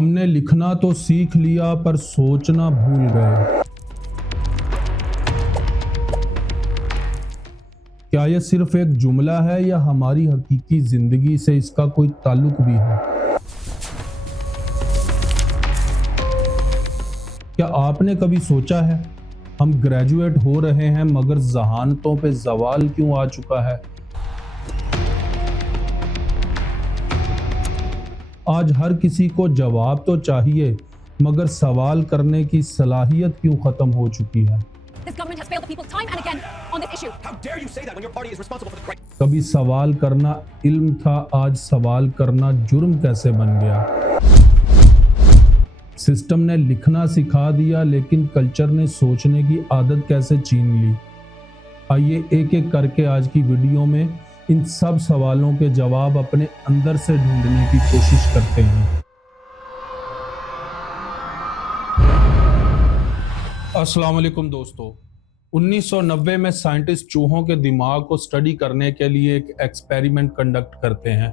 हमने लिखना तो सीख लिया पर सोचना भूल गए। क्या यह सिर्फ एक जुमला है या हमारी हकीकी जिंदगी से इसका कोई ताल्लुक भी है? क्या आपने कभी सोचा है हम ग्रेजुएट हो रहे हैं मगर जहानतों पे ज़वाल क्यों आ चुका है? आज हर किसी को जवाब तो चाहिए मगर सवाल करने की सलाहियत क्यों खत्म हो चुकी है? This government has failed the people time and again on this issue. How dare you say that when your party is responsible for the crisis? कभी सवाल करना इल्म था, आज सवाल करना जुर्म कैसे बन गया? सिस्टम ने लिखना सिखा दिया लेकिन कल्चर ने सोचने की आदत कैसे छीन ली? आइए एक एक करके आज की वीडियो में इन सब सवालों के जवाब अपने अंदर से ढूंढने की कोशिश करते हैं। अस्सलाम वालेकुम दोस्तों, 1990 में साइंटिस्ट चूहों के दिमाग को स्टडी करने के लिए एक एक्सपेरिमेंट कंडक्ट करते हैं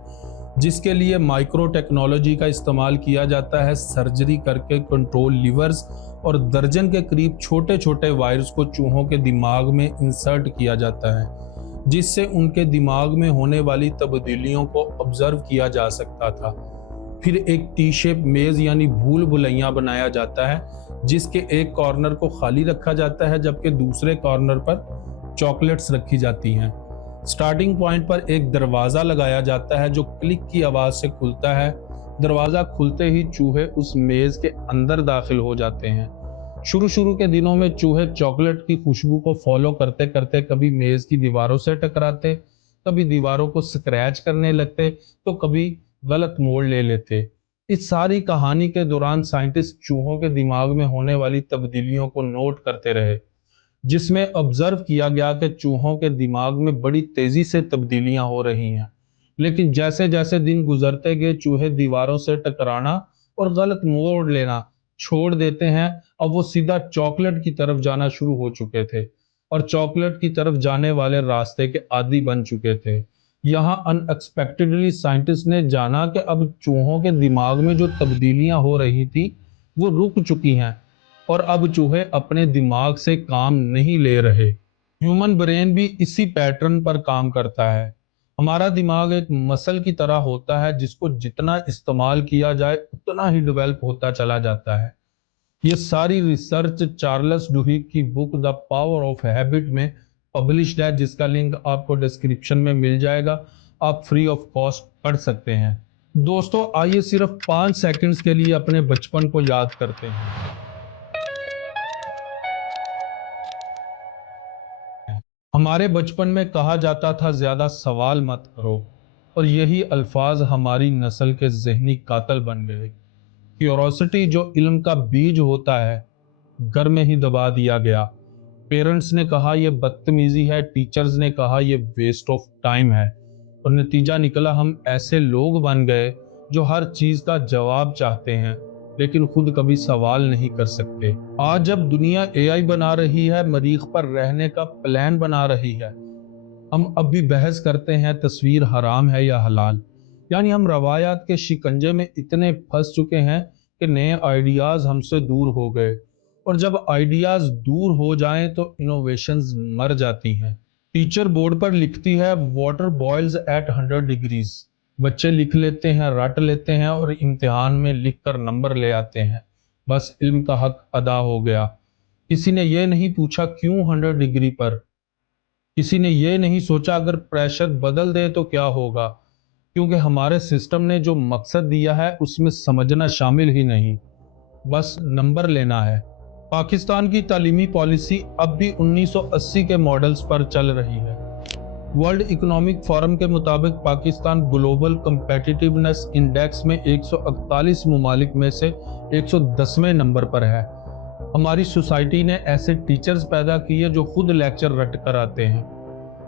जिसके लिए माइक्रो टेक्नोलॉजी का इस्तेमाल किया जाता है। सर्जरी करके कंट्रोल लीवर्स और दर्जन के करीब छोटे छोटे वायर्स को चूहों के दिमाग में इंसर्ट किया जाता है जिससे उनके दिमाग में होने वाली तब्दीलियों को ऑब्जर्व किया जा सकता था। फिर एक टी शेप मेज यानी भूल भुलैया बनाया जाता है जिसके एक कॉर्नर को खाली रखा जाता है जबकि दूसरे कॉर्नर पर चॉकलेट्स रखी जाती हैं। स्टार्टिंग पॉइंट पर एक दरवाज़ा लगाया जाता है जो क्लिक की आवाज़ से खुलता है। दरवाज़ा खुलते ही चूहे उस मेज़ के अंदर दाखिल हो जाते हैं। शुरू के दिनों में चूहे चॉकलेट की खुशबू को फॉलो करते करते कभी मेज़ की दीवारों से टकराते, कभी दीवारों को स्क्रैच करने लगते तो कभी गलत मोड़ ले लेते। इस सारी कहानी के दौरान साइंटिस्ट चूहों के दिमाग में होने वाली तब्दीलियों को नोट करते रहे जिसमें ऑब्जर्व किया गया कि चूहों के दिमाग में बड़ी तेजी से तब्दीलियां हो रही हैं। लेकिन जैसे जैसे दिन गुजरते गए चूहे दीवारों से टकराना और गलत मोड़ लेना छोड़ देते हैं। अब वो सीधा चॉकलेट की तरफ जाना शुरू हो चुके थे और चॉकलेट की तरफ जाने वाले रास्ते के आदी बन चुके थे। यहाँ अनएक्सपेक्टेडली साइंटिस्ट ने जाना कि अब चूहों के दिमाग में जो तब्दीलियां हो रही थी वो रुक चुकी हैं और अब चूहे अपने दिमाग से काम नहीं ले रहे। ह्यूमन ब्रेन भी इसी पैटर्न पर काम करता है। हमारा दिमाग एक मसल की तरह होता है जिसको जितना इस्तेमाल किया जाए उतना ही डेवलप होता चला जाता है। ये सारी रिसर्च चार्ल्स डुहिग की book the power of habit में पब्लिश्ड है जिसका लिंक आपको डिस्क्रिप्शन में मिल जाएगा। आप फ्री ऑफ कॉस्ट पढ़ सकते हैं। दोस्तों आइए सिर्फ 5 सेकंड्स के लिए अपने बचपन को याद करते हैं। हमारे बचपन में कहा जाता था ज्यादा सवाल मत करो और यही अल्फाज हमारी नस्ल के ज़हनी कातल बन गए। क्यूरोसिटी जो इल्म का बीज होता है घर में ही दबा दिया गया। पेरेंट्स ने कहा यह बदतमीजी है, टीचर्स ने कहा यह वेस्ट ऑफ टाइम है और नतीजा निकला हम ऐसे लोग बन गए जो हर चीज का जवाब चाहते हैं लेकिन खुद कभी सवाल नहीं कर सकते। आज जब दुनिया एआई बना रही है, मरीख पर रहने का प्लान बना रही है, हम अब भी बहस करते हैं तस्वीर हराम है या हलाल। यानी हम रवायात के शिकंजे में इतने फंस चुके हैं कि नए आइडियाज हमसे दूर हो गए और जब आइडियाज दूर हो जाएं तो इनोवेशंस मर जाती हैं। टीचर बोर्ड पर लिखती है वाटर बॉइल्स एट 100 डिग्रीज। बच्चे लिख लेते हैं, रट लेते हैं और इम्तिहान में लिखकर नंबर ले आते हैं। बस इल्म का हक अदा हो गया। किसी ने यह नहीं पूछा क्यों 100 डिग्री पर। किसी ने यह नहीं सोचा अगर प्रेशर बदल दे तो क्या होगा, क्योंकि हमारे सिस्टम ने जो मकसद दिया है उसमें समझना शामिल ही नहीं, बस नंबर लेना है। पाकिस्तान की तालीमी पॉलिसी अब भी 1980 के मॉडल्स पर चल रही है। वर्ल्ड इकोनॉमिक फोरम के मुताबिक पाकिस्तान ग्लोबल कम्पेटिटिवनेस इंडेक्स में 141 ममालिक में से 110वें नंबर पर है। हमारी सोसाइटी ने ऐसे टीचर्स पैदा किए जो खुद लेक्चर रट कर आते हैं।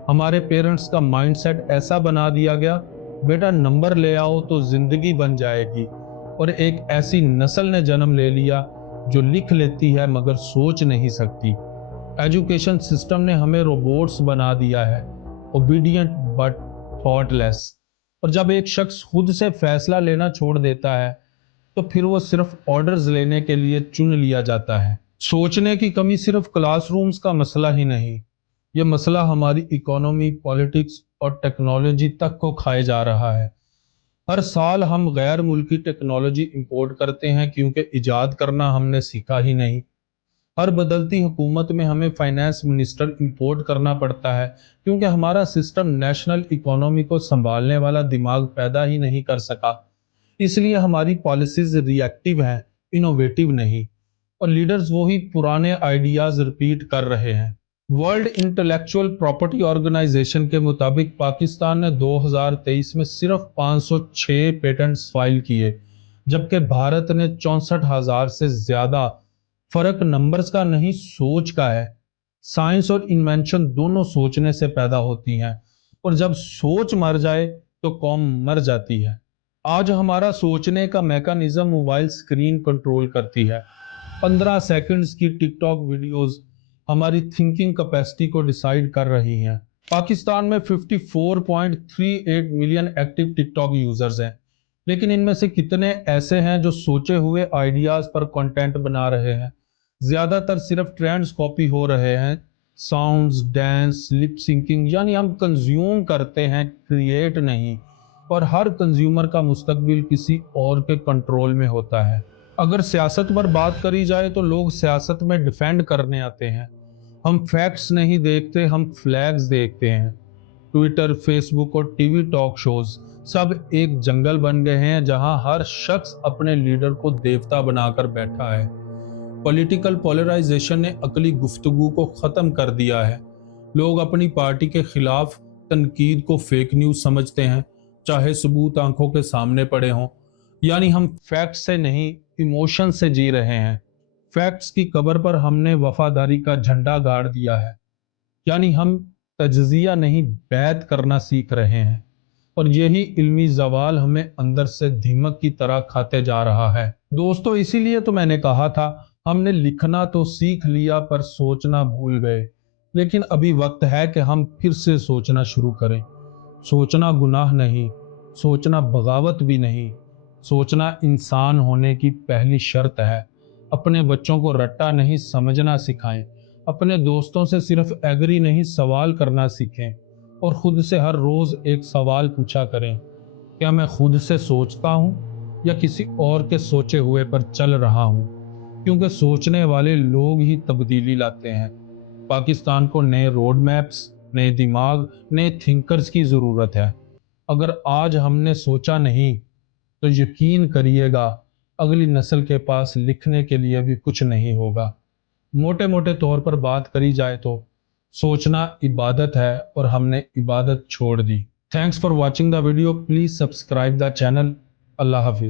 हमारे पेरेंट्स का माइंडसेट ऐसा बना दिया गया बेटा नंबर ले आओ तो जिंदगी बन जाएगी, और एक ऐसी नस्ल ने जन्म ले लिया जो लिख लेती है मगर सोच नहीं सकती। एजुकेशन सिस्टम ने हमें रोबोट्स बना दिया है, ओबीडियंट बट थॉटलेस। और जब एक शख्स खुद से फैसला लेना छोड़ देता है तो फिर वो सिर्फ ऑर्डर्स लेने के लिए चुन लिया जाता है। सोचने की कमी सिर्फ क्लासरूम्स का मसला ही नहीं, ये मसला हमारी इकोनॉमी, पॉलिटिक्स और टेक्नोलॉजी तक को खाए जा रहा है। हर साल हम गैर मुल्की टेक्नोलॉजी इंपोर्ट करते हैं क्योंकि इजाद करना हमने सीखा ही नहीं। हर बदलती हुकूमत में हमें फाइनेंस मिनिस्टर इंपोर्ट करना पड़ता है क्योंकि हमारा सिस्टम नेशनल इकोनॉमी को संभालने वाला दिमाग पैदा ही नहीं कर सका। इसलिए हमारी पॉलिसीज रिएक्टिव हैं, इनोवेटिव नहीं, और लीडर्स वही पुराने आइडियाज रिपीट कर रहे हैं। वर्ल्ड इंटेलेक्चुअल प्रॉपर्टी ऑर्गेनाइजेशन के मुताबिक पाकिस्तान ने 2023 में सिर्फ 506 पेटेंट्स फाइल किए, जबकि भारत ने 64,000 से ज्यादा। फर्क नंबर्स का नहीं, सोच का है। साइंस और इन्वेंशन दोनों सोचने से पैदा होती हैं, और जब सोच मर जाए तो कौम मर जाती है। आज हमारा सोचने का मैकेनिज्म मोबाइल स्क्रीन कंट्रोल करती है। 15 सेकंड्स की टिकटॉक वीडियोस हमारी थिंकिंग कैपेसिटी को डिसाइड कर रही हैं। पाकिस्तान में 54.38 मिलियन एक्टिव टिकटॉक यूजर्स हैं, लेकिन इनमें से कितने ऐसे हैं जो सोचे हुए आइडियाज पर कंटेंट बना रहे हैं? ज्यादातर सिर्फ ट्रेंड्स कॉपी हो रहे हैं। साउंड्स, डांस, लिप सिंकिंग, यानी हम कंज्यूम करते हैं, क्रिएट नहीं। और हर कंज्यूमर का मुस्तकबिल किसी और के कंट्रोल में होता है। अगर सियासत पर बात करी जाए तो लोग सियासत में डिफेंड करने आते हैं। हम फैक्ट्स नहीं देखते, हम फ्लैग्स देखते हैं। ट्विटर, फेसबुक और टीवी टॉक शोज सब एक जंगल बन गए हैं जहां हर शख्स अपने लीडर को देवता बनाकर बैठा है। पॉलिटिकल पोलराइजेशन ने अकली गुफ्तगू को ख़त्म कर दिया है। लोग अपनी पार्टी के खिलाफ तनकीद को फेक न्यूज़ समझते हैं, चाहे सबूत आंखों के सामने पड़े हों। यानी हम फैक्ट्स से नहीं, इमोशन से जी रहे हैं। फैक्ट्स की कबर पर हमने वफादारी का झंडा गाड़ दिया है। यानी हम तज्जिया नहीं, बैत करना सीख रहे हैं। और यही इल्मी जवाल हमें अंदर से दीमक की तरह खाते जा रहा है। दोस्तों, इसीलिए तो मैंने कहा था, हमने लिखना तो सीख लिया पर सोचना भूल गए। लेकिन अभी वक्त है कि हम फिर से सोचना शुरू करें। सोचना गुनाह नहीं, सोचना बगावत भी नहीं, सोचना इंसान होने की पहली शर्त है। अपने बच्चों को रट्टा नहीं, समझना सिखाएं। अपने दोस्तों से सिर्फ एग्री नहीं, सवाल करना सीखें। और खुद से हर रोज एक सवाल पूछा करें, क्या मैं खुद से सोचता हूँ या किसी और के सोचे हुए पर चल रहा हूँ? क्योंकि सोचने वाले लोग ही तब्दीली लाते हैं। पाकिस्तान को नए रोड मैप्स, नए दिमाग, नए थिंकर्स की ज़रूरत है। अगर आज हमने सोचा नहीं तो यकीन करिएगा अगली नस्ल के पास लिखने के लिए भी कुछ नहीं होगा। मोटे मोटे तौर पर बात करी जाए तो सोचना इबादत है और हमने इबादत छोड़ दी। Thanks for watching the video. Please subscribe the channel. अल्लाह हाफिज़।